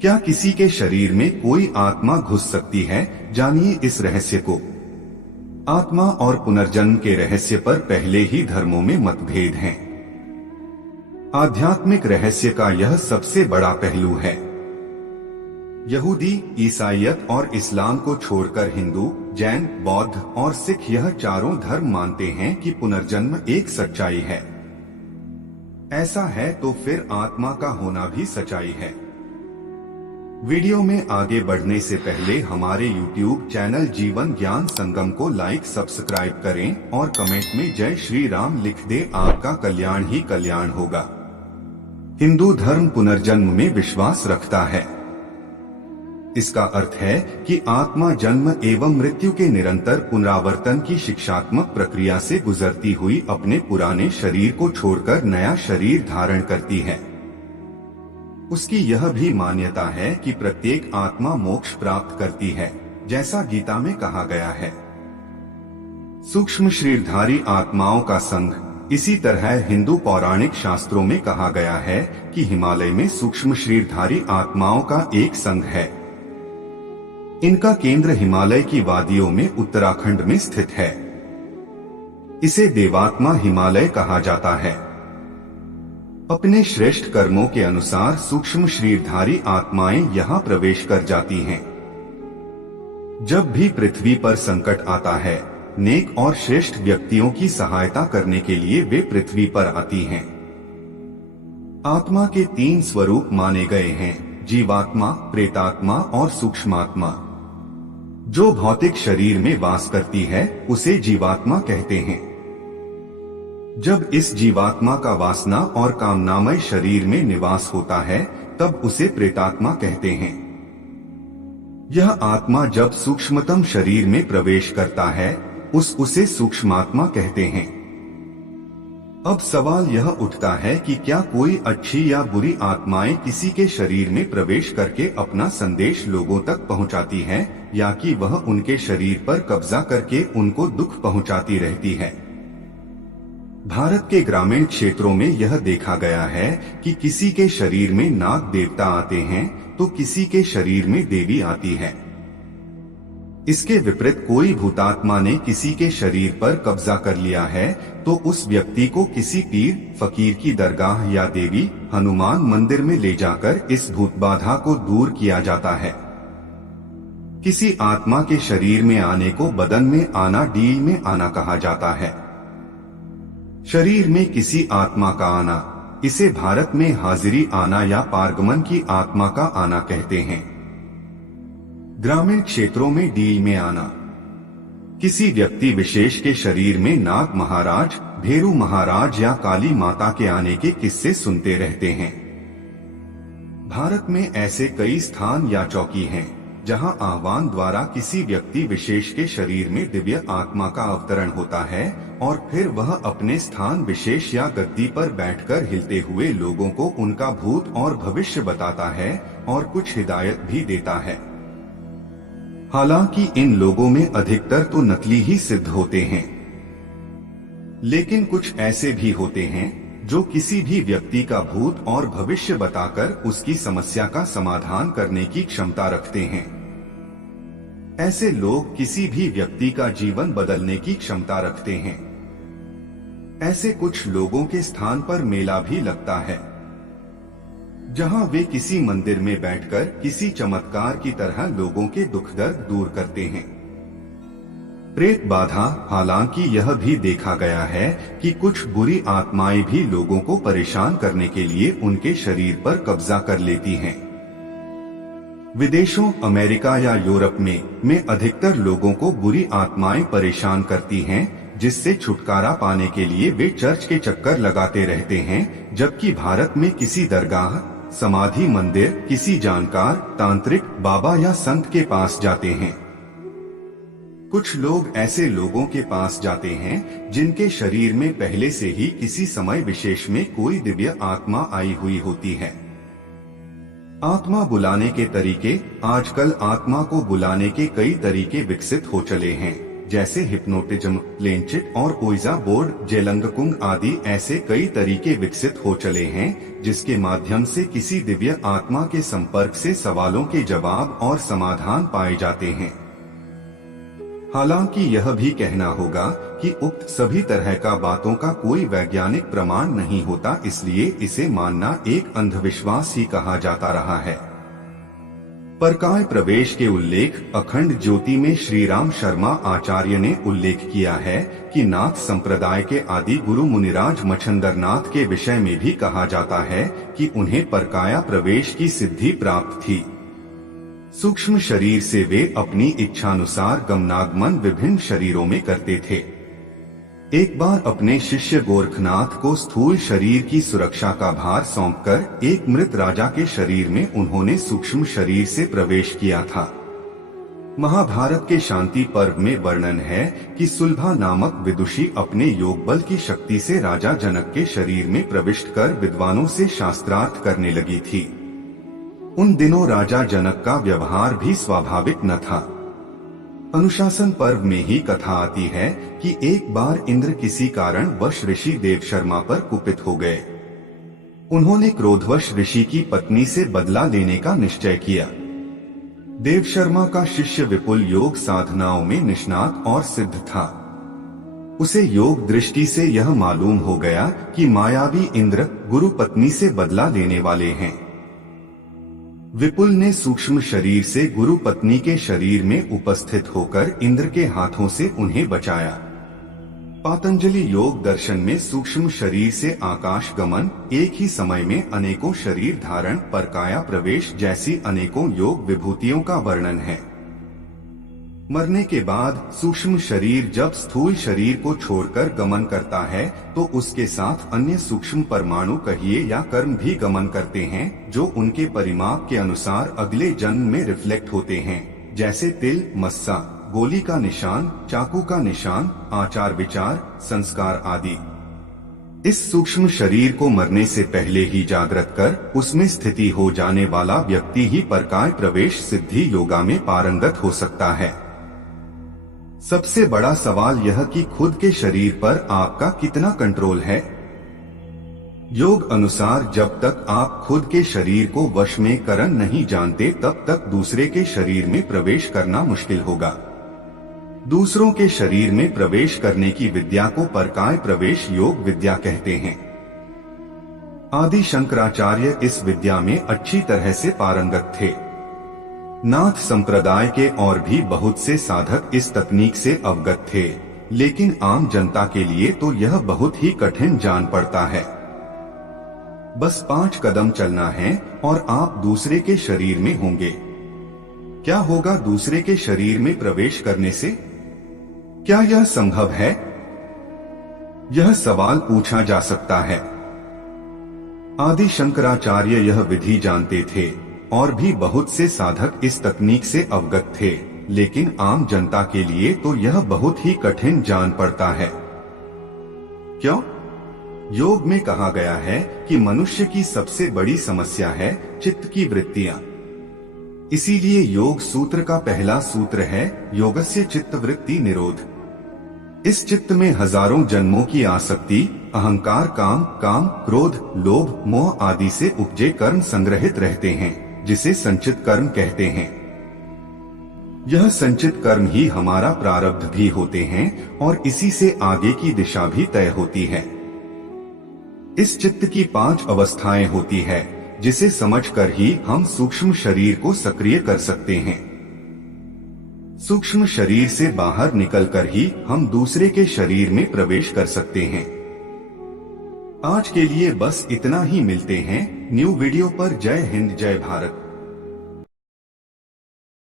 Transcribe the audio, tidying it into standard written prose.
क्या किसी के शरीर में कोई आत्मा घुस सकती है? जानिए इस रहस्य को। आत्मा और पुनर्जन्म के रहस्य पर पहले ही धर्मों में मतभेद हैं। आध्यात्मिक रहस्य का यह सबसे बड़ा पहलू है। यहूदी, ईसाईयत और इस्लाम को छोड़कर हिंदू, जैन, बौद्ध और सिख यह चारों धर्म मानते हैं कि पुनर्जन्म एक सच्चाई है। ऐसा है तो फिर आत्मा का होना भी सच्चाई है। वीडियो में आगे बढ़ने से पहले हमारे YouTube चैनल जीवन ज्ञान संगम को लाइक सब्सक्राइब करें और कमेंट में जय श्री राम लिख दे। आपका कल्याण ही कल्याण होगा। हिंदू धर्म पुनर्जन्म में विश्वास रखता है। इसका अर्थ है कि आत्मा जन्म एवं मृत्यु के निरंतर पुनरावर्तन की शिक्षात्मक प्रक्रिया से गुजरती हुई अपने पुराने शरीर को छोड़कर नया शरीर धारण करती है। उसकी यह भी मान्यता है कि प्रत्येक आत्मा मोक्ष प्राप्त करती है, जैसा गीता में कहा गया है। सूक्ष्म शरीरधारी आत्माओं का संघ। इसी तरह हिंदू पौराणिक शास्त्रों में कहा गया है कि हिमालय में सूक्ष्म शरीरधारी आत्माओं का एक संघ है। इनका केंद्र हिमालय की वादियों में उत्तराखंड में स्थित है। इसे देवात्मा हिमालय कहा जाता है। अपने श्रेष्ठ कर्मों के अनुसार सूक्ष्म शरीरधारी आत्माएं यहाँ प्रवेश कर जाती हैं। जब भी पृथ्वी पर संकट आता है, नेक और श्रेष्ठ व्यक्तियों की सहायता करने के लिए वे पृथ्वी पर आती हैं। आत्मा के 3 स्वरूप माने गए हैं: जीवात्मा, प्रेतात्मा और सूक्ष्मात्मा। जो भौतिक शरीर में वास करती है उसे जीवात्मा कहते हैं। जब इस जीवात्मा का वासना और कामनामय शरीर में निवास होता है तब उसे प्रेतात्मा कहते हैं। यह आत्मा जब सूक्ष्मतम शरीर में प्रवेश करता है उसे सूक्ष्मात्मा कहते हैं। अब सवाल यह उठता है कि क्या कोई अच्छी या बुरी आत्माएं किसी के शरीर में प्रवेश करके अपना संदेश लोगों तक पहुंचाती है, या कि वह उनके शरीर पर कब्जा करके उनको दुख पहुंचाती रहती है। भारत के ग्रामीण क्षेत्रों में यह देखा गया है कि किसी के शरीर में नाग देवता आते हैं तो किसी के शरीर में देवी आती है। इसके विपरीत कोई भूतात्मा ने किसी के शरीर पर कब्जा कर लिया है तो उस व्यक्ति को किसी पीर, फकीर की दरगाह या देवी, हनुमान मंदिर में ले जाकर इस भूत बाधा को दूर किया जाता है। किसी आत्मा के शरीर में आने को बदन में आना, डील में आना कहा जाता है। शरीर में किसी आत्मा का आना, इसे भारत में हाजिरी आना या पारगमन की आत्मा का आना कहते हैं। ग्रामीण क्षेत्रों में डील में आना। किसी व्यक्ति विशेष के शरीर में नाग महाराज, भेरू महाराज या काली माता के आने के किस्से सुनते रहते हैं। भारत में ऐसे कई स्थान या चौकी हैं जहां आह्वान द्वारा किसी व्यक्ति विशेष के शरीर में दिव्य आत्मा का अवतरण होता है और फिर वह अपने स्थान विशेष या गद्दी पर बैठकर हिलते हुए लोगों को उनका भूत और भविष्य बताता है और कुछ हिदायत भी देता है। हालांकि इन लोगों में अधिकतर तो नकली ही सिद्ध होते हैं, लेकिन कुछ ऐसे भी होते हैं जो किसी भी व्यक्ति का भूत और भविष्य बताकर उसकी समस्या का समाधान करने की क्षमता रखते हैं। ऐसे लोग किसी भी व्यक्ति का जीवन बदलने की क्षमता रखते हैं। ऐसे कुछ लोगों के स्थान पर मेला भी लगता है, जहां वे किसी मंदिर में बैठकर किसी चमत्कार की तरह लोगों के दुख दर्द दूर करते हैं। प्रेत बाधा। हालांकि यह भी देखा गया है कि कुछ बुरी आत्माएं भी लोगों को परेशान करने के लिए उनके शरीर पर कब्जा कर लेती हैं। विदेशों, अमेरिका या यूरोप में अधिकतर लोगों को बुरी आत्माएं परेशान करती हैं, जिससे छुटकारा पाने के लिए वे चर्च के चक्कर लगाते रहते हैं, जबकि भारत में किसी दरगाह, समाधि मंदिर, किसी जानकार, तांत्रिक, बाबा या संत के पास जाते हैं। कुछ लोग ऐसे लोगों के पास जाते हैं जिनके शरीर में पहले से ही किसी समय विशेष में कोई दिव्य आत्मा आई हुई होती है। आत्मा बुलाने के तरीके। आजकल आत्मा को बुलाने के कई तरीके विकसित हो चले हैं, जैसे हिप्नोटिज्म, प्लेनचिट और ओइजा बोर्ड, जेलंगकुंग आदि ऐसे कई तरीके विकसित हो चले हैं जिसके माध्यम से किसी दिव्य आत्मा के संपर्क से सवालों के जवाब और समाधान पाए जाते हैं। हालांकि यह भी कहना होगा कि उक्त सभी तरह का बातों का कोई वैज्ञानिक प्रमाण नहीं होता, इसलिए इसे मानना एक अंधविश्वास ही कहा जाता रहा है। परकाय प्रवेश के उल्लेख अखंड ज्योति में श्रीराम शर्मा आचार्य ने उल्लेख किया है कि नाथ संप्रदाय के आदि गुरु मुनिराज मच्छंदरनाथ के विषय में भी कहा जाता है कि उन्हें परकाया प्रवेश की सिद्धि प्राप्त थी। सूक्ष्म शरीर से वे अपनी इच्छानुसार गमनागमन विभिन्न शरीरों में करते थे। एक बार अपने शिष्य गोरखनाथ को स्थूल शरीर की सुरक्षा का भार सौंपकर एक मृत राजा के शरीर में उन्होंने सूक्ष्म शरीर से प्रवेश किया था। महाभारत के शांति पर्व में वर्णन है कि सुलभा नामक विदुषी अपने योग बल की शक्ति से राजा जनक के शरीर में प्रविष्ट कर विद्वानों से शास्त्रार्थ करने लगी थी। उन दिनों राजा जनक का व्यवहार भी स्वाभाविक न था। अनुशासन पर्व में ही कथा आती है कि एक बार इंद्र किसी कारण वश ऋषि देवशर्मा पर कुपित हो गए। उन्होंने क्रोधवश ऋषि की पत्नी से बदला लेने का निश्चय किया। देवशर्मा का शिष्य विपुल योग साधनाओं में निष्णात और सिद्ध था। उसे योग दृष्टि से यह मालूम हो गया कि मायावी इंद्र गुरु पत्नी से बदला लेने वाले हैं। विपुल ने सूक्ष्म शरीर से गुरु पत्नी के शरीर में उपस्थित होकर इंद्र के हाथों से उन्हें बचाया। पातंजलि योग दर्शन में सूक्ष्म शरीर से आकाश गमन, एक ही समय में अनेकों शरीर धारण, परकाया प्रवेश जैसी अनेकों योग विभूतियों का वर्णन है। मरने के बाद सूक्ष्म शरीर जब स्थूल शरीर को छोड़कर गमन करता है तो उसके साथ अन्य सूक्ष्म परमाणु कहिए या कर्म भी गमन करते हैं, जो उनके परिमाप के अनुसार अगले जन्म में रिफ्लेक्ट होते हैं, जैसे तिल, मस्सा, गोली का निशान, चाकू का निशान, आचार विचार, संस्कार आदि। इस सूक्ष्म शरीर को मरने से पहले ही जागृत कर उसमें स्थिति हो जाने वाला व्यक्ति ही परकाय प्रवेश सिद्धि योगा में पारंगत हो सकता है। सबसे बड़ा सवाल यह कि खुद के शरीर पर आपका कितना कंट्रोल है। योग अनुसार जब तक आप खुद के शरीर को वश में कर नहीं जानते तब तक दूसरे के शरीर में प्रवेश करना मुश्किल होगा। दूसरों के शरीर में प्रवेश करने की विद्या को परकाय प्रवेश योग विद्या कहते हैं। आदि शंकराचार्य इस विद्या में अच्छी तरह से पारंगत थे। नाथ संप्रदाय के और भी बहुत से साधक इस तकनीक से अवगत थे, लेकिन आम जनता के लिए तो यह बहुत ही कठिन जान पड़ता है। बस 5 कदम चलना है और आप दूसरे के शरीर में होंगे। क्या होगा दूसरे के शरीर में प्रवेश करने से? क्या यह संभव है? यह सवाल पूछा जा सकता है। आदि शंकराचार्य यह विधि जानते थे और भी बहुत से साधक इस तकनीक से अवगत थे, लेकिन आम जनता के लिए तो यह बहुत ही कठिन जान पड़ता है। क्यों? योग में कहा गया है कि मनुष्य की सबसे बड़ी समस्या है चित्त की वृत्तियां। इसीलिए योग सूत्र का पहला सूत्र है योगस्य चित्त वृत्ति निरोध। इस चित्त में हजारों जन्मों की आसक्ति, अहंकार, काम, क्रोध, लोभ, मोह आदि से उपजे कर्म संग्रहित रहते हैं, जिसे संचित कर्म कहते हैं। यह संचित कर्म ही हमारा प्रारब्ध भी होते हैं और इसी से आगे की दिशा भी तय होती है। इस चित्त की 5 अवस्थाएं होती है, जिसे समझकर ही हम सूक्ष्म शरीर को सक्रिय कर सकते हैं। सूक्ष्म शरीर से बाहर निकलकर ही हम दूसरे के शरीर में प्रवेश कर सकते हैं। आज के लिए बस इतना ही। मिलते हैं न्यू वीडियो पर। जय हिंद, जय भारत।